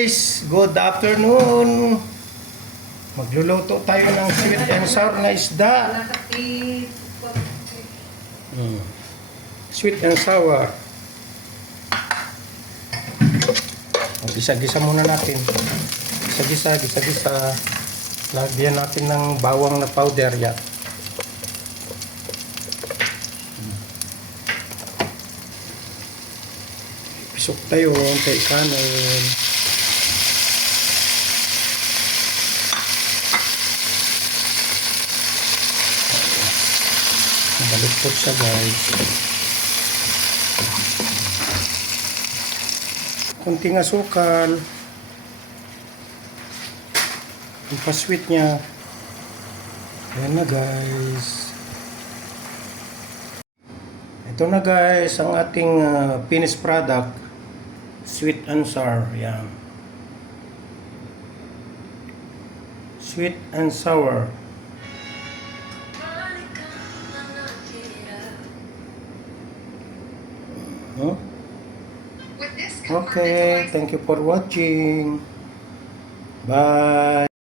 guys! Good afternoon! Magluluto tayo ng sweet and sour na isda. Sweet and sour. Gisa-gisa muna natin. Gisa-gisa. Lagyan natin ng bawang na powder yan. Pisok tayo kay kanin. Baluktot siya guys. Kunting asukal. Ang pa-sweet niya. Ayan na guys. Ito na guys ang ating finished product. Sweet and sour. Yan. Sweet and sour. Huh? Okay, thank you for watching. Bye.